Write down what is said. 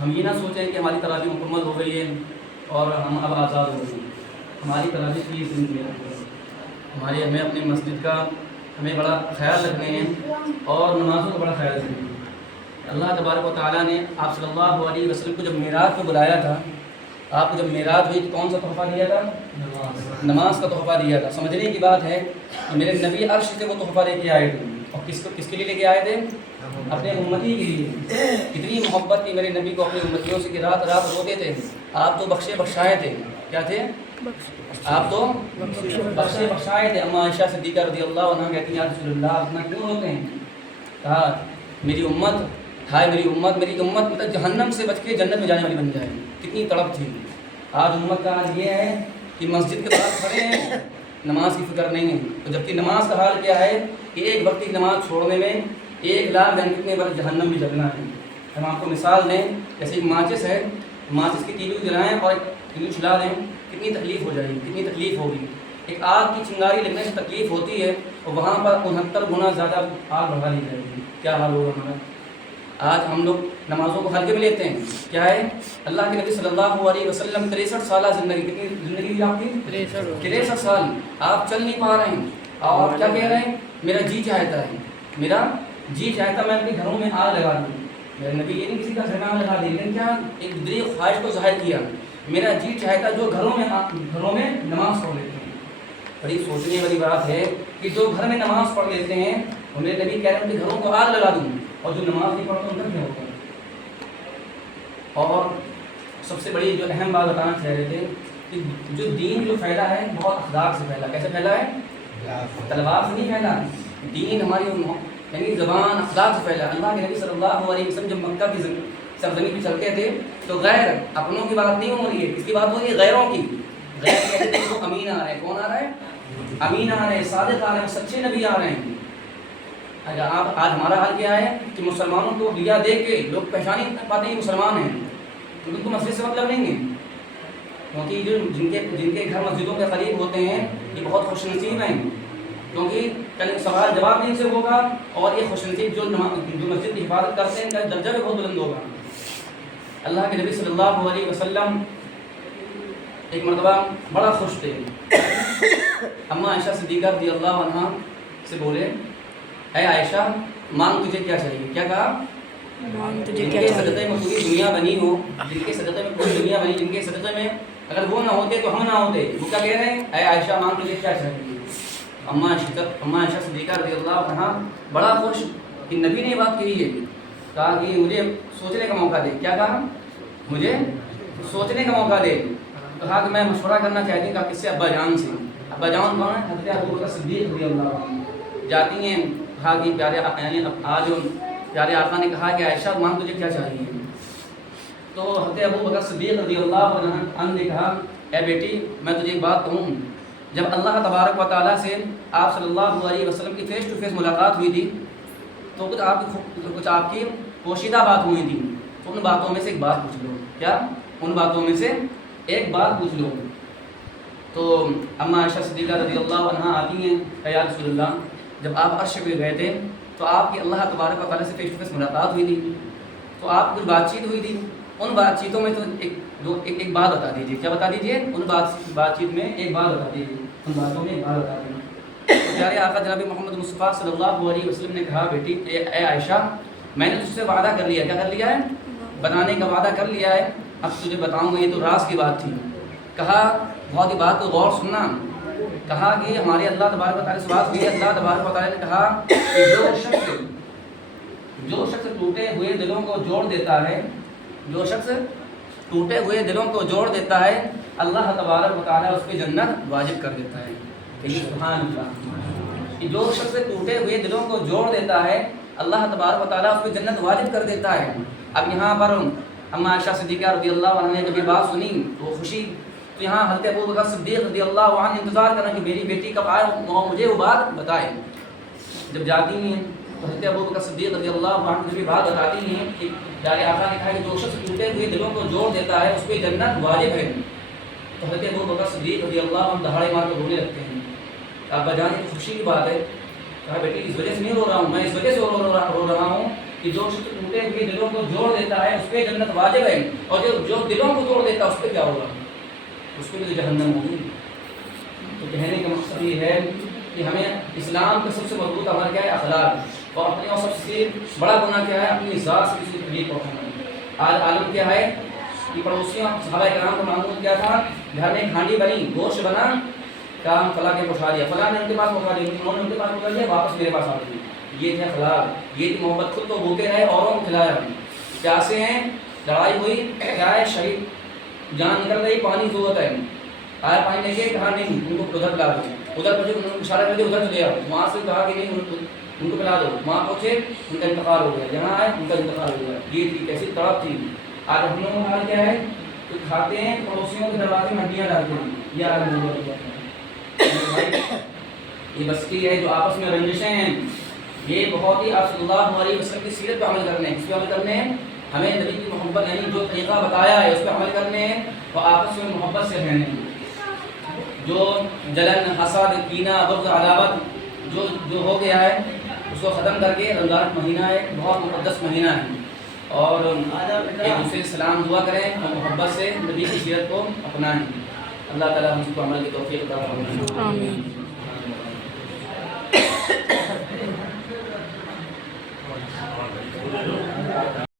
ہم یہ نہ سوچیں کہ ہماری تراویح مکمل ہو گئی ہے اور ہم اب آزاد ہو گئے. ہماری تراویح کی زندگی ہے. ہمیں اپنی مسجد کا ہمیں بڑا خیال رکھنے ہیں اور نمازوں کا بڑا خیال رکھنے ہیں. اللہ تبارک و تعالیٰ نے آپ صلی اللہ علیہ وسلم کو جب معراج پہ بلایا تھا، آپ کو جب معراج ہوئی تو کون سا تحفہ دیا تھا؟ نماز کا تحفہ دیا تھا. سمجھنے کی بات ہے کہ میرے نبی عرش سے وہ تحفہ لے کے آئے تھے، اور کس کے لیے لے کے آئے تھے؟ اپنے امتی کے لیے. اتنی محبت تھی میرے نبی کو اپنے امتیوں سے کہ رات رات روتے تھے. آپ تو بخشے بخشائے تھے. کیا تھے؟ آپ تو بخشے بخشائے تھے. اما عائشہ صدیقہ رضی اللہ عنہ کہتی ہیں یا رسول اللہ اتنا کیوں روتے ہیں؟ کہا میری امت مطلب جہنم سے بچ کے جنت میں جانے والی بن جائے. کتنی تڑپ تھی. آج امت کا حال یہ ہے کہ مسجد کے باہر کھڑے ہیں، نماز کی فکر نہیں ہے. تو جبکہ نماز کا حال کیا ہے کہ ایک وقت کی نماز چھوڑنے میں 1,00,000 دن کتنے بار جہنم بھی جلنا ہے. ہم آپ کو مثال دیں، جیسے ایک ماچس ہے، ماچس کی تیلی جلائیں اور تیلی چھلا دیں، کتنی تکلیف ہو جائے گی، کتنی تکلیف ہوگی. ایک آگ کی چنگاری لگنے سے تکلیف ہوتی ہے اور وہاں پر 69 گنا زیادہ آگ بڑھا لی جائے گی. کیا حال ہوگا ہمارا؟ آج ہم لوگ نمازوں کو ہلکے میں لیتے ہیں. کیا ہے؟ اللہ کے نبی صلی اللہ علیہ وسلم 63 سالہ زندگی، کتنی زندگی ہوئی آپ کی؟ 63 سال. آپ چل نہیں پا رہے ہیں اور آپ کیا کہہ رہے ہیں؟ میرا جی چاہتا ہے، میرا جی چاہتا میں اپنے گھروں میں آگ لگا دوں. میرے نبی یہ نہیں کسی کا گھر لگا دیں، لیکن کیا ایک دلی خواہش کو ظاہر کیا، میرا جی چاہتا جو گھروں میں نماز پڑھ لیتے ہیں. بڑی سوچنے والی بات ہے کہ جو گھر میں نماز پڑھ لیتے ہیں میرے نبی کہہ رہے ہیں ان کے گھروں کو آگ لگا دوں، اور جو نماز نہیں پڑھتا ان کا کیا ہوگا؟ اور سب سے بڑی جو اہم بات بتانا چاہ رہے تھے کہ جو دین جو پھیلا ہے بہت اخلاق سے پھیلا. کیسے پھیلا ہے؟ تلوار سے نہیں پھیلا. دین ہماری یعنی زبان اخلاق سے پھیلا. اللہ کے نبی صلی اللہ علیہ وسلم جب مکہ کی سرزمین پہ چلتے تھے تو غیر اپنوں کی بات نہیں ہو رہی ہے، کس کی بات ہو رہی ہے؟ غیروں کی. غیر کہتے ہیں وہ امین آ رہے ہیں. کون آ رہا ہے؟ امین آ رہے ہیں، صادق آ رہے ہیں، سچے نبی آ رہے ہیں. آج ہمارا حال کیا ہے کہ مسلمانوں کو ریا دیکھ کے لوگ پہچان نہیں پاتے ہیں مسلمان ہیں، ان کو مسجد سے مطلب نہیں ہے. کیونکہ جن کے گھر مسجدوں کے قریب ہوتے ہیں یہ بہت خوش نصیب ہیں، کیونکہ کل سوال جواب بھی ان سے ہوگا، اور یہ خوش نصیب جو مسجد کی حفاظت کرتے ہیں ان کا درجہ بھی بہت بلند ہوگا. اللہ کے نبی صلی اللہ علیہ وسلم ایک مرتبہ بڑا خوش تھے. اما عائشہ صدیقہ رضی اللہ عنہ سے بولے اے عائشہ مانگ تجھے کیا چاہیے؟ کیا کہا؟ جن کے صدقے میں پوری دنیا بنی ہو، جن کے صدقے میں پوری دنیا بنی، جن کے صدقے میں اگر وہ نہ ہوتے تو ہم نہ ہوتے. وہ کیا کہہ رہے ہیں؟ اے عائشہ مانگ تجھے کیا چاہیے؟ اما عائشہ صدیقہ رضی اللہ عنہ بڑا خوش کہ نبی نے یہ بات کہی ہے. کہا کہ مجھے سوچنے کا موقع دے. کیا کہا؟ مجھے سوچنے کا موقع دے. کہا کہ میں مشورہ کرنا چاہتی ہوں. کہا کس سے؟ ابا جان سے. ابا جان کون ہے؟ حضرت ابو بکر صدیق رضی اللہ عنہ. جاتی ہیں. کہا کہ پیارے آج پیارے آقا نے کہا کہ عائشہ مانگ تجھے کیا چاہیے؟ تو حضرت ابو بکر صدیق رضی اللہ عنہ نے کہا اے بیٹی میں تجھے ایک بات کہوں، جب اللہ تبارک و تعالیٰ سے آپ صلی اللہ علیہ وسلم کی فیس ٹو فیس ملاقات ہوئی تھی تو کچھ آپ کی پوشیدہ بات ہوئی تھی. تو ان باتوں میں سے ایک بات پوچھ لو. کیا؟ ان باتوں میں سے ایک بات پوچھ لو. تو اما عائشہ صدیقہ رضی اللہ عنہ آتی ہیں کہ یا رسول اللہ جب آپ عرش پہ گئے تھے تو آپ کی اللہ تبارک و تعالیٰ سے فیس ٹو فیس ملاقات ہوئی تھی، تو آپ کچھ بات چیت ہوئی تھی. ان بات چیتوں میں تو ایک بات بتا دیجیے. کیا بتا دیجیے؟ ان بات چیت میں ایک بات بتا دیجیے. ان باتوں میں ایک بات بتا دیجیے. پیارے آقا جناب محمد مصطفیٰ صلی اللہ علیہ وسلم نے کہا بیٹی اے عائشہ میں نے تجھ سے وعدہ کر لیا. کیا کر لیا ہے؟ بتانے کا وعدہ کر لیا ہے. اب تجھے بتاؤں گا، یہ تو راز کی بات تھی. کہا بہت ہی بات کو غور سننا. کہا کہ ہمارے اللہ تبارک و تعالیٰ سے بات ہوئی. اللہ تبارک و تعالیٰ نے کہا کہ جو شخص ٹوٹے ہوئے دلوں کو جوڑ دیتا ہے، جو شخص ٹوٹے ہوئے دلوں کو جوڑ دیتا ہے اللہ تبارک و تعالیٰ اس پہ جنت واجب کر دیتا ہے. سبحان اللہ. جو شخص ٹوٹے ہوئے دلوں کو جوڑ دیتا ہے اللہ تبارک و تعالیٰ اس پہ جنت واجب کر دیتا ہے. اب یہاں پر اما عائشہ صدیقہ رضی اللہ عنہ نے جب یہ بات سنی تو خوشی. تو یہاں حضرت ابو بکر صدیق رضی اللہ عنہ انتظار کرنا کہ میری بیٹی کب آئے مجھے وہ بات بتائے. جب جاتی ہیں تو حضرت ابو بکر صدیق رضی اللہ عنہ جب یہ بات بتاتی ہیں کہ پیارے آقا نے کہا کہ جو شخص ٹوٹے ہوئے دلوں کو جوڑ دیتا ہے اس پہ جنت واجب ہے. تو حضرت ابو بکر صدیق رضی اللہ عنہ دہاڑے مار کر رونے لگتے ہیں. ابا جان یہ خوشی کی بات ہے. کہا بیٹی اس وجہ سے نہیں رو رہا ہوں، میں اس وجہ سے رو رہا ہوں کہ کہ جو شخص ٹوٹے ہوئے دلوں کو جوڑ دیتا ہے اس پہ جنت واجب ہے، اور جو دلوں کو توڑ دیتا ہے اس پہ کیا ہوگا؟ اس پہ بھی جہنم ہوگی۔ تو کہنے کا مقصد یہ ہے کہ ہمیں اسلام کا سب سے مضبوط عمل کیا ہے؟ اخلاق، اور اپنے اور سب سے بڑا گناہ کیا ہے؟ اپنی ذات سے کسی تکلیف پہنچانا۔ آج عالم کیا ہے کہ پڑوسیوں صحابہ کرام کو معمول کیا تھا، گھر میں کھانڈی بنی، گوشت بنا، کام فلاں کے پہنچا دیا، فلاں نے ان کے پاس پہنچا دیا، انہوں نے ان کے پاس پہنچا دیا، واپس میرے پاس آ گئی۔ یہ تھے اخلاق، یہ تھی محبت، خود تو بھوکے رہے اوروں کو کھلایا۔ پیاسے ہیں، لڑائی ہوئی، کیا ہے؟ شہید جان نکل رہی، پانی ضرورت ہے، آیا پانی لے کے کہا نہیں ان کو ادھر پلا دو، ادھر پہنچے انہوں نے اشارہ کر دیا ادھر چلے جاؤ، وہاں سے کہا کہ نہیں ان کو پلا دو، وہاں پہنچے ان کا انتقال ہو گیا، جہاں آئے ان کا انتقال ہو گیا۔ یہ تھی کیسی تڑپ تھی۔ آج ہم لوگوں کا حال کیا ہے کہ کھاتے ہیں پڑوسیوں کے دروازے میں ہڈیاں ڈالتے ہیں، یہ آج یہ بستی ہے جو آپس میں رنجشیں ہیں، یہ بہت ہی آپ صلی اللہ علیہ وسلم کی سیرت پہ عمل کرنے ہیں، اس پہ عمل کرنے ہیں، ہمیں نبی کی محبت یعنی جو طریقہ بتایا ہے اس پہ عمل کرنے ہیں، اور آپس میں محبت سے رہنے ہیں۔ جو جلن، حسد، کینہ، بغض، عداوت جو ہو گیا ہے اس کو ختم کر کے رمضان مہینہ ہے، بہت مقدس مہینہ ہے، اور ایک دوسرے سے سلام دعا کریں اور محبت سے نبی کی سیرت کو اپنائیں۔ اللہ تعالیٰ ہم کو عمل کی توفیق عطا فرمائے۔ آمین۔